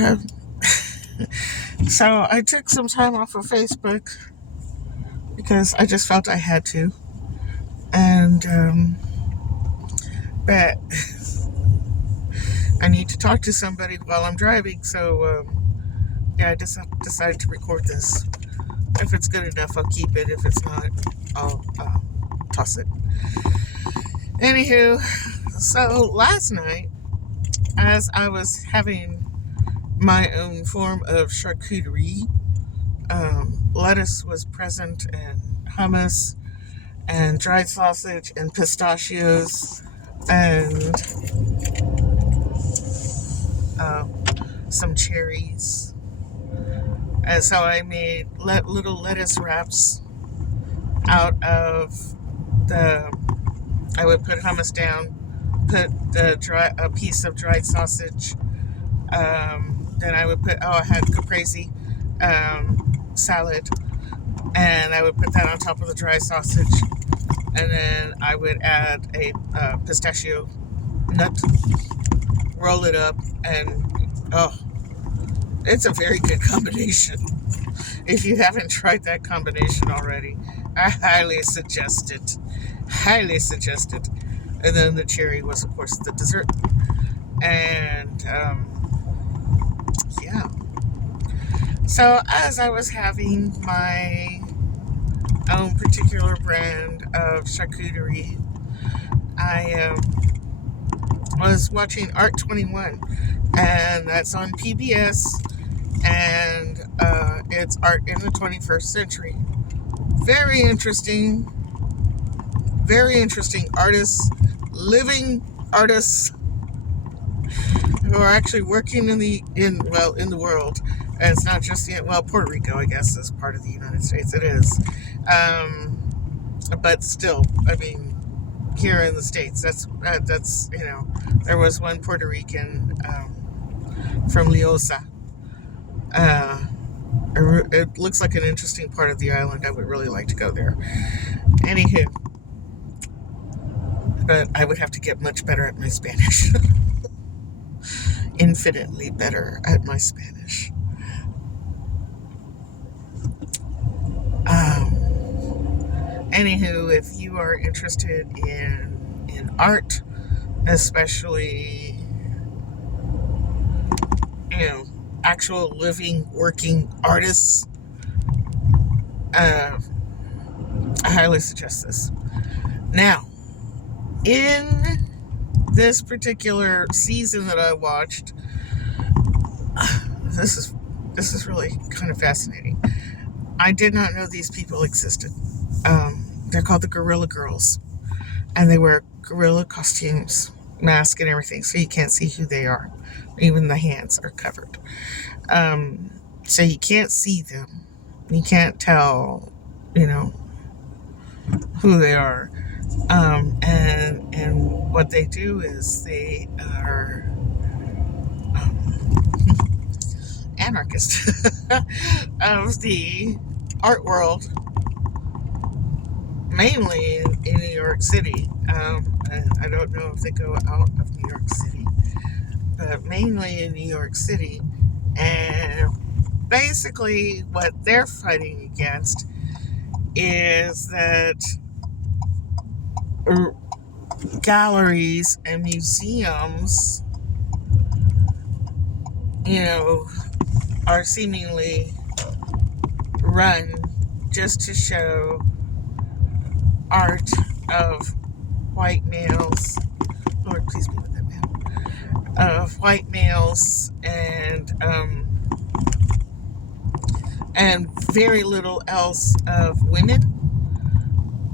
Um, so I took some time off of Facebook because I just felt I had to. And, but I need to talk to somebody while I'm driving. So, yeah, I just decided to record this. If it's good enough, I'll keep it. If it's not, I'll toss it. Anywho, so last night, as I was having my own form of charcuterie, lettuce was present, and hummus, and dried sausage, and pistachios, and some cherries. And so I made little lettuce wraps out of I would put hummus down, put a piece of dried sausage. Then I would I had caprese salad, and I would put that on top of the dry sausage, and then I would add a pistachio nut, roll it up, and it's a very good combination. If you haven't tried that combination already, I highly suggest it. Highly suggest it. And then the cherry was, of course, the dessert. And, yeah. So as I was having my own particular brand of charcuterie, I was watching Art 21, and that's on PBS, and it's art in the 21st century. Very interesting artists, living artists who are actually working in the world. And it's not just Puerto Rico, I guess, is part of the United States. It is, but still, I mean, here in the States, that's there was one Puerto Rican from Liosa. It looks like an interesting part of the island. I would really like to go there. Anywho, but I would have to get much better at my Spanish. Infinitely better at my Spanish. Anywho, if you are interested in art, especially, actual living, working artists, I highly suggest this. Now, in this particular season that I watched, this is really kind of fascinating. I did not know these people existed. They're called the Gorilla Girls, and they wear gorilla costumes, mask, and everything, so you can't see who they are. Even the hands are covered, so you can't see them. You can't tell, who they are. And what they do is they are anarchists of the art world, mainly in New York City. I don't know if they go out of New York City, but mainly in New York City. And basically what they're fighting against is that galleries and museums, are seemingly run just to show art of white males. Lord, please be with that man. Of white males, and very little else of women,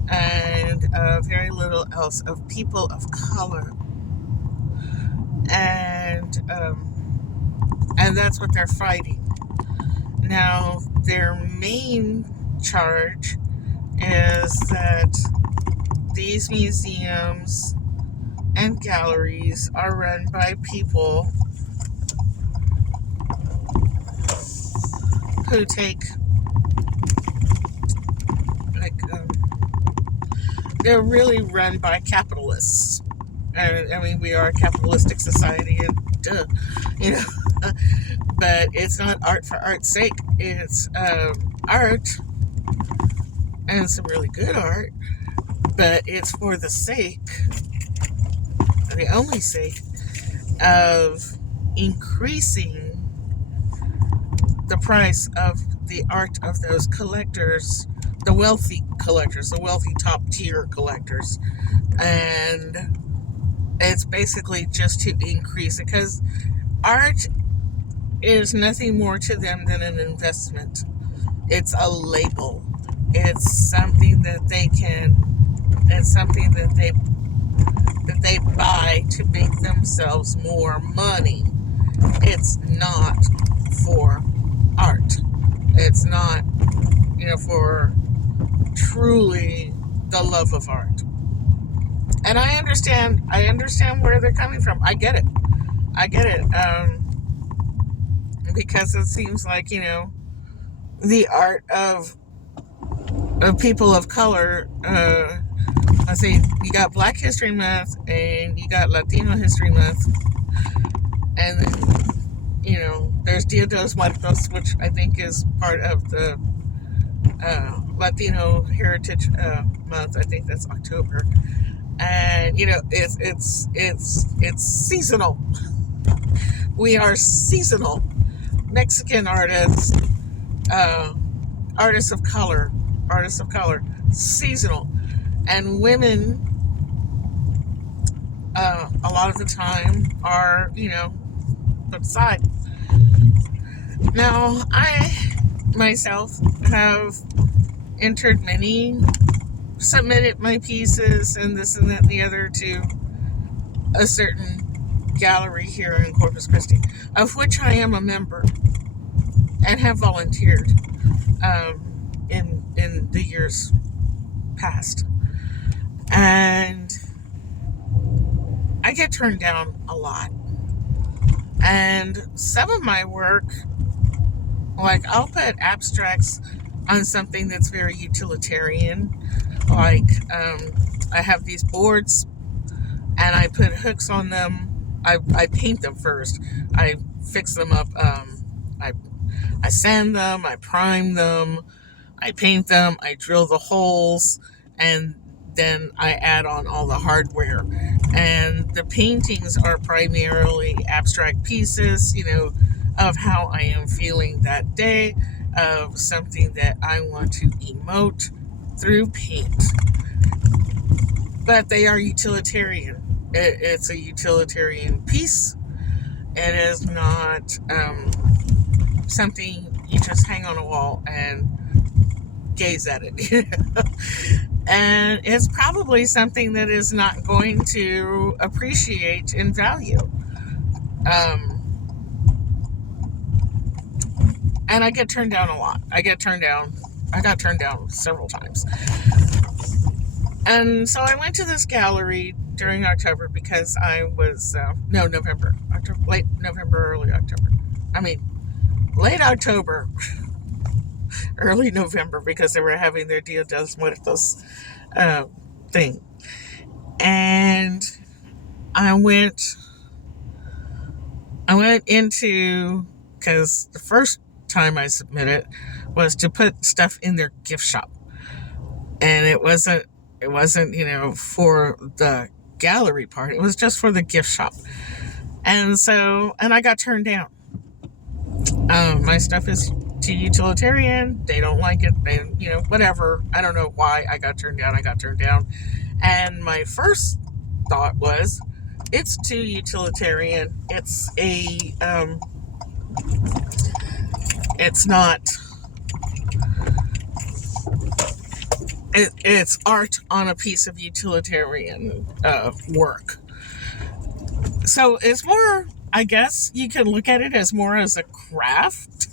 and very little else of people of color, and that's what they're fighting. Now, their main charge is that these museums and galleries are run by people who take, they're really run by capitalists. I mean, we are a capitalistic society, and duh, you know. But it's not art for art's sake. It's art, and some really good art. But it's for the sake, the only sake, of increasing the price of the art of those collectors, the wealthy collectors, the wealthy top tier collectors. And it's basically just to increase it, because art is nothing more to them than an investment. It's a label. It's something that they can, it's something that they buy to make themselves more money. It's not for art. It's not, for truly the love of art. And I understand where they're coming from. I get it. Because it seems like, the art of people of color, I say you got Black History Month and you got Latino History Month, and then, there's Dia de los Muertos, which I think is part of the Latino Heritage Month. I think that's October, and it's seasonal. We are seasonal. Mexican artists, artists of color, seasonal. And women, a lot of the time, are, put aside. Now, I myself have entered many, submitted my pieces and this and that and the other to a certain gallery here in Corpus Christi, of which I am a member and have volunteered in the years past. And I get turned down a lot. And some of my work, like I'll put abstracts on something that's very utilitarian. Like I have these boards and I put hooks on them. I paint them first. I fix them up. I sand them. I prime them. I paint them. I drill the holes, and then I add on all the hardware. And the paintings are primarily abstract pieces, of how I am feeling that day, of something that I want to emote through paint. But they are utilitarian. It's a utilitarian piece. It is not something you just hang on a wall and gaze at it. And it's probably something that is not going to appreciate in value. And I get turned down a lot. I got turned down several times. And so I went to this gallery during October because I was, November. Late November, early October. Late October, early November, because they were having their Dia de los Muertos thing. And I went into, because the first time I submitted was to put stuff in their gift shop. And it wasn't, for the gallery part. It was just for the gift shop. And I got turned down. My stuff is too utilitarian. They don't like it. They, whatever. I don't know why I got turned down. And my first thought was, it's too utilitarian. It's not. It's art on a piece of utilitarian work. So it's more, I guess you can look at it as more as a craft.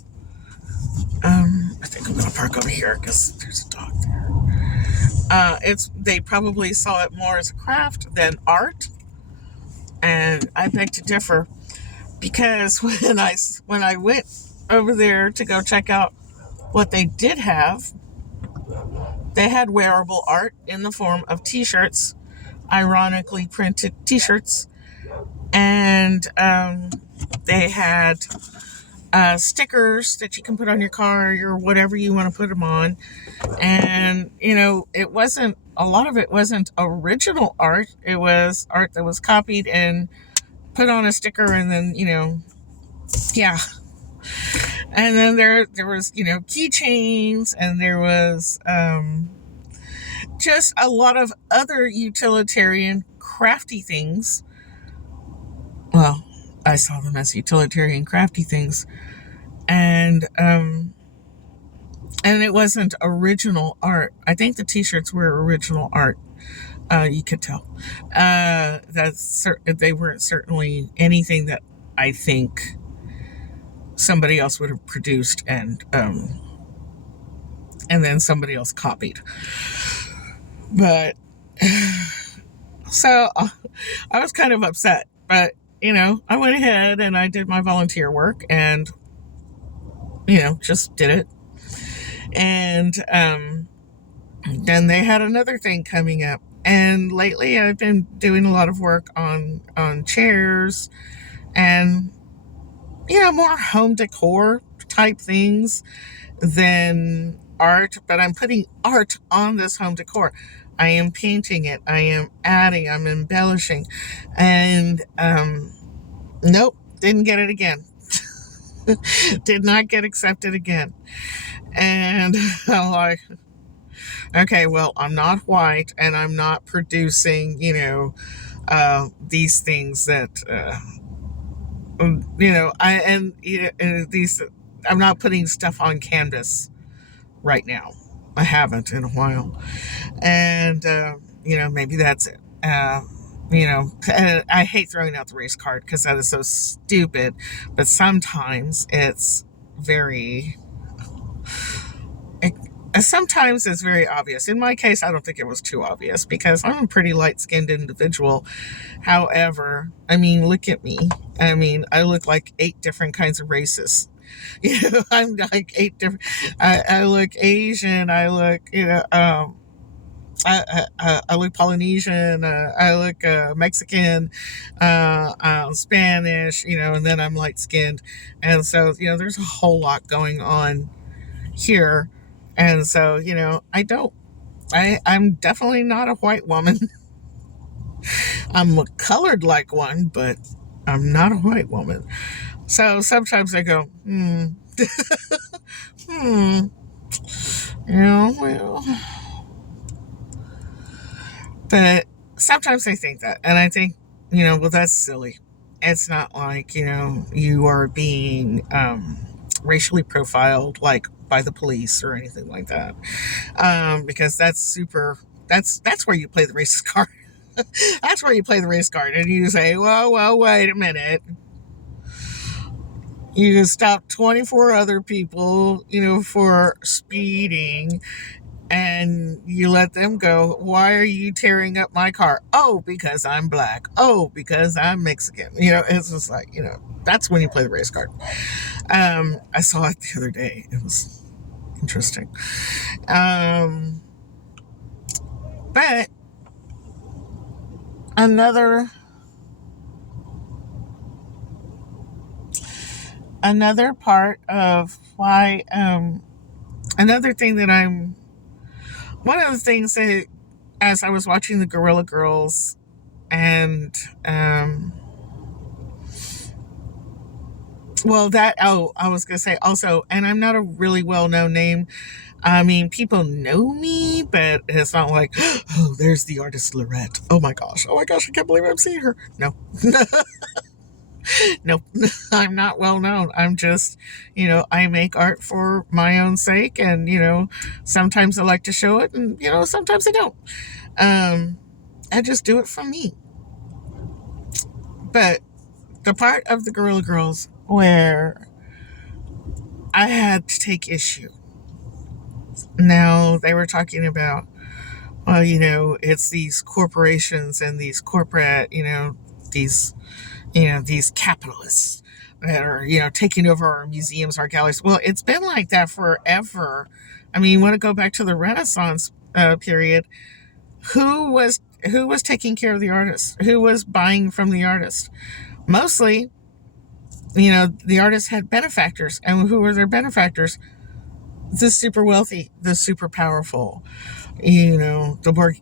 I think I'm going to park over here because there's a dog there. They probably saw it more as a craft than art. And I beg to differ, because when I went over there to go check out what they did have, they had wearable art in the form of t-shirts ironically printed t-shirts, and they had stickers that you can put on your car or whatever you want to put them on. And it wasn't, a lot of it wasn't original art. It was art that was copied and put on a sticker, and then yeah. And then there was keychains, and there was just a lot of other utilitarian crafty things. Well, I saw them as utilitarian crafty things, and it wasn't original art. I think the t-shirts were original art. You could tell. They weren't certainly anything that I think somebody else would have produced and then somebody else copied. But so I was kind of upset, but I went ahead and I did my volunteer work and just did it. And then they had another thing coming up, and lately I've been doing a lot of work on chairs and more home decor type things than art, but I'm putting art on this home decor. I am painting it, I am adding, I'm embellishing, and nope, didn't get it again. Did not get accepted again. And I'm like, okay, well, I'm not white and I'm not producing these things that I'm not putting stuff on canvas right now. I haven't in a while. And maybe that's it. I hate throwing out the race card because that is so stupid, but sometimes it's very obvious. In my case, I don't think it was too obvious because I'm a pretty light-skinned individual. However, look at me. I look like 8 different kinds of races. I'm like 8 different. I look Asian. I look, I look Polynesian. I look Mexican, Spanish. And then I'm light-skinned, and so there's a whole lot going on here. And so, I'm definitely not a white woman. I'm colored like one, but I'm not a white woman. So sometimes I go, well. But sometimes I think that, and I think, well, that's silly. It's not like, you are being racially profiled, like by the police or anything like that, because that's where you play the racist card. That's where you play the race card, and you say, well, wait a minute. You stop 24 other people, for speeding, and you let them go. Why are you tearing up my car? Oh, because I'm black. Oh, because I'm Mexican. It's just like, that's when you play the race card. I saw it the other day. It was interesting. But another part of why, another thing that one of the things that, as I was watching the Gorilla Girls, and I was going to say also, and I'm not a really well-known name. People know me, but it's not like, oh, there's the artist Lorette. Oh my gosh, I can't believe I'm seeing her. No. Nope, I'm not well known. I'm just, I make art for my own sake, and, sometimes I like to show it, and, sometimes I don't. I just do it for me. But the part of the Gorilla Girls where I had to take issue. Now, they were talking about, well, it's these corporations and these corporate, these capitalists that are, taking over our museums, our galleries. Well, it's been like that forever. You want to go back to the Renaissance period. Who was who was taking care of the artist? Who was buying from the artist? Mostly, the artists had benefactors. And who were their benefactors? The super wealthy, the super powerful, the more,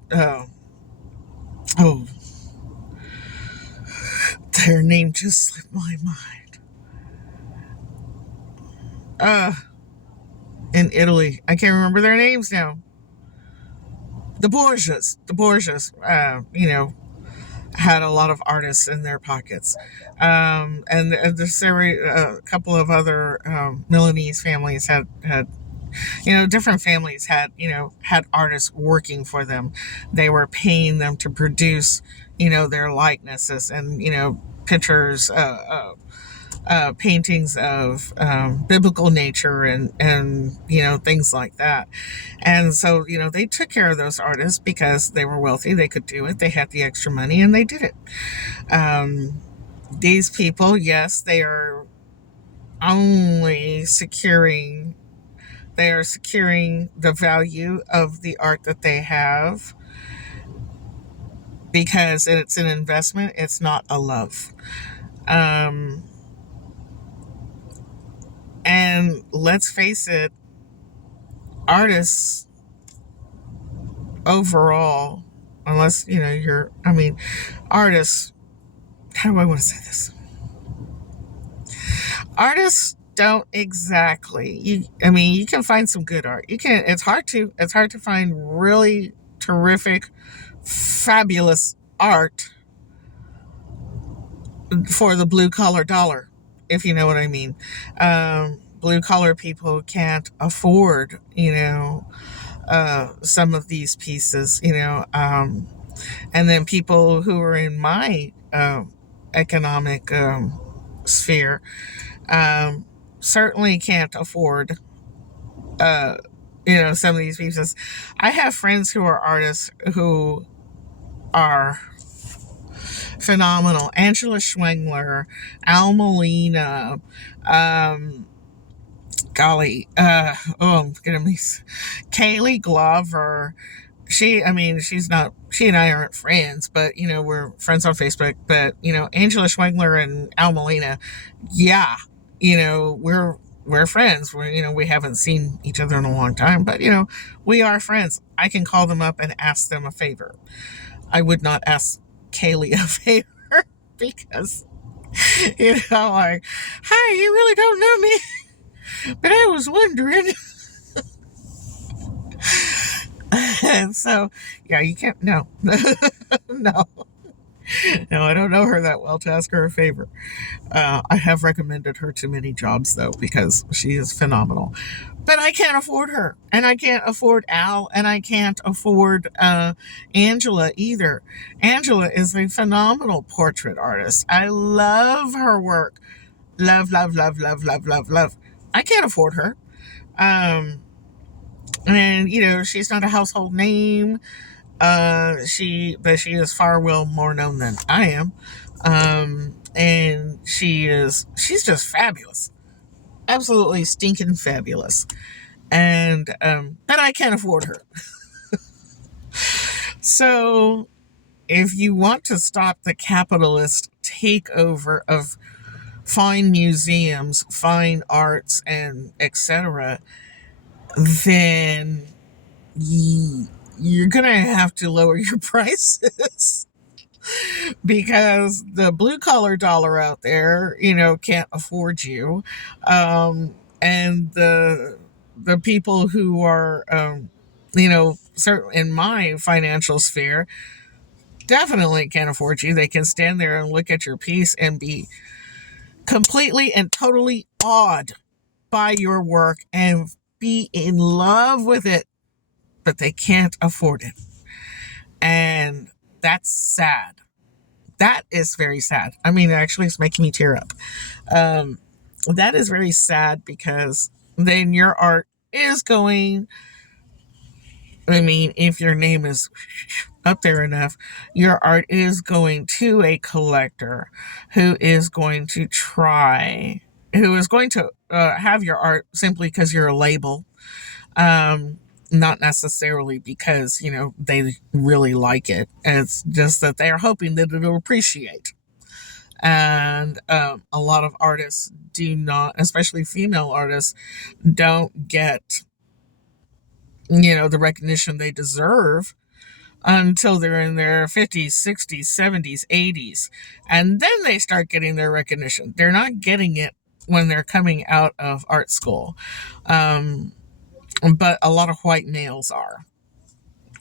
oh, their name just slipped my mind. In Italy. I can't remember their names now. The Borgias, had a lot of artists in their pockets. And there's a couple of other Milanese families had different families had artists working for them. They were paying them to produce, their likenesses and, pictures, paintings of biblical nature and things like that. And so, they took care of those artists because they were wealthy. They could do it. They had the extra money and they did it. These people, yes, they are only securing the value of the art that they have because it's an investment. It's not a love. And let's face it, artists overall, unless, artists, how do I want to say this? Artists don't exactly, you can find some good art. It's hard to find really terrific, fabulous art for the blue collar dollar, if you know what I mean. Blue collar people can't afford, some of these pieces, and then people who are in my economic sphere certainly can't afford, some of these pieces. I have friends who are artists who are phenomenal. Angela Schwengler, Al Molina, goodness, Kaylee Glover. She and I aren't friends, but, we're friends on Facebook. But, Angela Schwengler and Al Molina, yeah, we're friends. We haven't seen each other in a long time, but, we are friends. I can call them up and ask them a favor. I would not ask Kaylee a favor because, like, hi, you really don't know me, but I was wondering. And so, yeah, you can't, no, no, I don't know her that well to ask her a favor. I have recommended her to many jobs, though, because she is phenomenal. But I can't afford her, and I can't afford Al, and I can't afford Angela either. Angela is a phenomenal portrait artist. I love her work. Love, love, love, love, love, love, love. I can't afford her. And she's not a household name. But she is far well more known than I am. And she's just fabulous. Absolutely stinking fabulous. And but I can't afford her. So if you want to stop the capitalist takeover of fine museums, fine arts, and etc., then you're gonna have to lower your prices. Because the blue collar dollar out there, can't afford you. And the people who are, certain in my financial sphere definitely can't afford you. They can stand there and look at your piece and be completely and totally awed by your work and be in love with it, but they can't afford it. And that's sad. That is very sad. Actually, it's making me tear up. That is very sad because then your art is going, if your name is up there enough, your art is going to a collector who is going to have your art simply because you're a label. not necessarily because, they really like it. It's just that they're hoping that it'll appreciate. And a lot of artists do not, especially female artists, don't get, the recognition they deserve until they're in their 50s, 60s, 70s, 80s. And then they start getting their recognition. They're not getting it when they're coming out of art school. But a lot of white males are.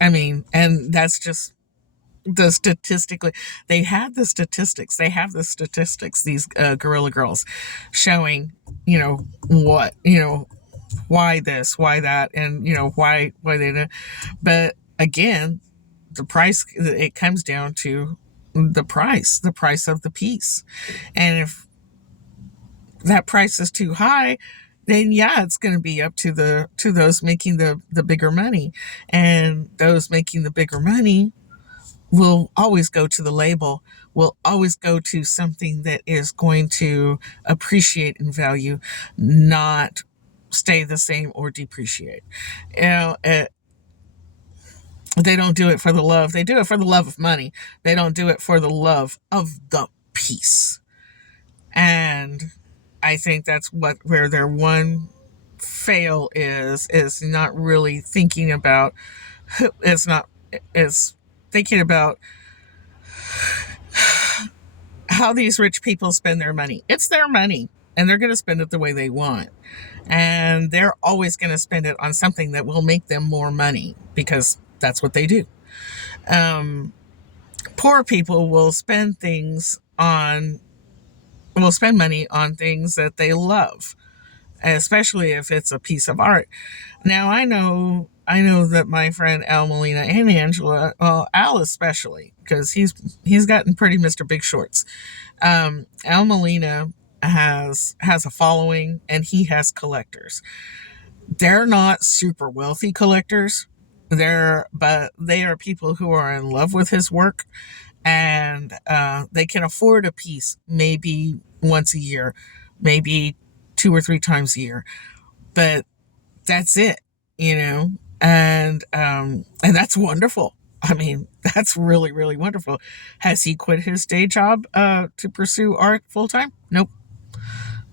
I mean, and that's just they have the statistics, these Guerrilla Girls showing, what, why this, why that, and, why they do. But again, the price, it comes down to the price of the piece. And if that price is too high, then yeah, it's going to be up to those making the bigger money. And those making the bigger money will always go to the label, will always go to something that is going to appreciate in value, not stay the same or depreciate. They don't do it for the love. They do it for the love of money. They don't do it for the love of the piece. And I think that's where their one fail is not really thinking about, it's thinking about how these rich people spend their money. It's their money, and they're going to spend it the way they want. And they're always going to spend it on something that will make them more money, because that's what they do. Poor people will spend money on things that they love, especially if it's a piece of art. Now, I know that my friend Al Molina and Angela, well, Al especially, because he's gotten pretty Mr. Big Shorts. Al Molina has a following, and he has collectors. They're not super wealthy collectors. But they are people who are in love with his work, and they can afford a piece maybe once a year, maybe 2 or 3 times a year, but that's it, and that's wonderful. I mean, that's really, really wonderful. Has he quit his day job to pursue art full time? Nope,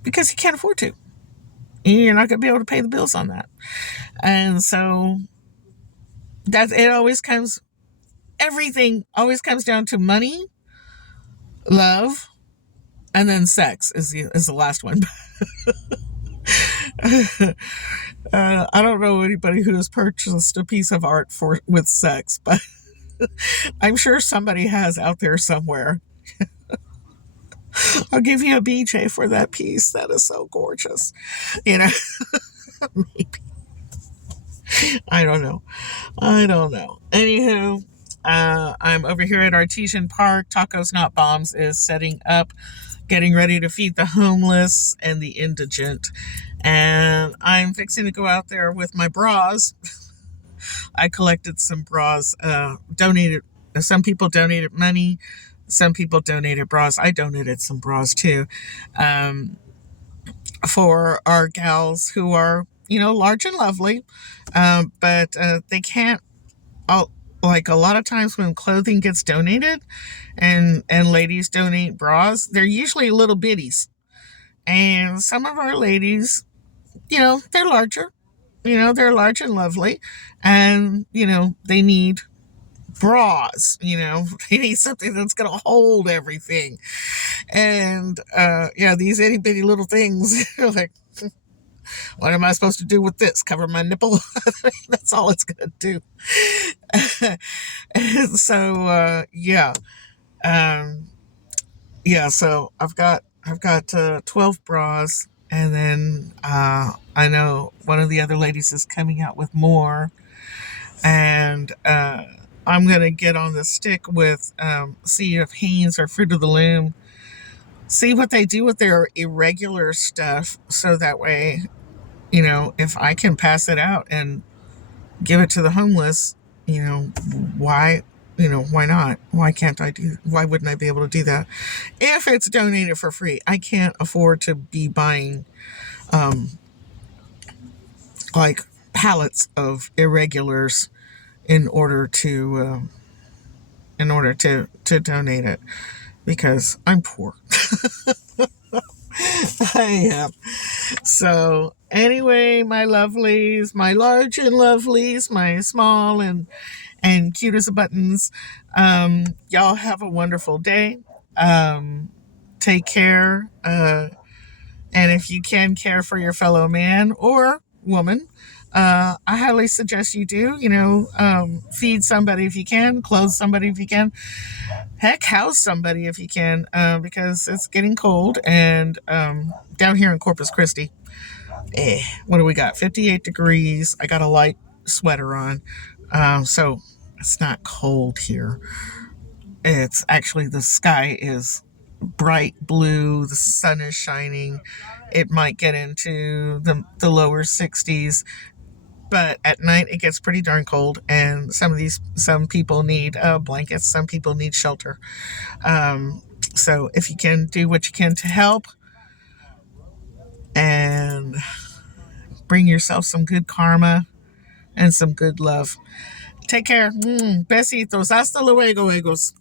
because he can't afford to. You're not going to be able to pay the bills on that. And so everything always comes down to money, love, and then sex is the last one. I don't know anybody who has purchased a piece of art with sex, but I'm sure somebody has out there somewhere. I'll give you a BJ for that piece. That is so gorgeous. Maybe. I don't know. Anywho, I'm over here at Artesian Park. Tacos Not Bombs is setting up, getting ready to feed the homeless and the indigent. And I'm fixing to go out there with my bras. I collected some bras, donated. Some people donated money. Some people donated bras. I donated some bras too, for our gals who are, large and lovely, but they can't. Like a lot of times when clothing gets donated, and ladies donate bras, they're usually little bitties. And some of our ladies, they're larger. They're large and lovely, and they need bras. They need something that's going to hold everything. And these itty bitty little things are like, what am I supposed to do with this? Cover my nipple? That's all it's going to do. And so, so I've got 12 bras, and then I know one of the other ladies is coming out with more, and I'm going to get on the stick with, see if Hanes or Fruit of the Loom, see what they do with their irregular stuff, so that way, if I can pass it out and give it to the homeless, why not? Why wouldn't I be able to do that? If it's donated for free, I can't afford to be buying, like pallets of irregulars in order to donate it, because I'm poor. I am. So anyway, my lovelies, my large and lovelies, my small and cute as a buttons, y'all have a wonderful day. Take care, and if you can, care for your fellow man or woman. I highly suggest you do. Feed somebody if you can, clothe somebody if you can, heck, house somebody if you can, because it's getting cold. And down here in Corpus Christi, what do we got? 58 degrees. I got a light sweater on, so it's not cold here. It's actually, the sky is bright blue, the sun is shining. It might get into the lower 60s, but at night it gets pretty darn cold, and some people need blankets, some people need shelter. So if you can, do what you can to help and bring yourself some good karma and some good love. Take care. Besitos. Hasta luego, egos.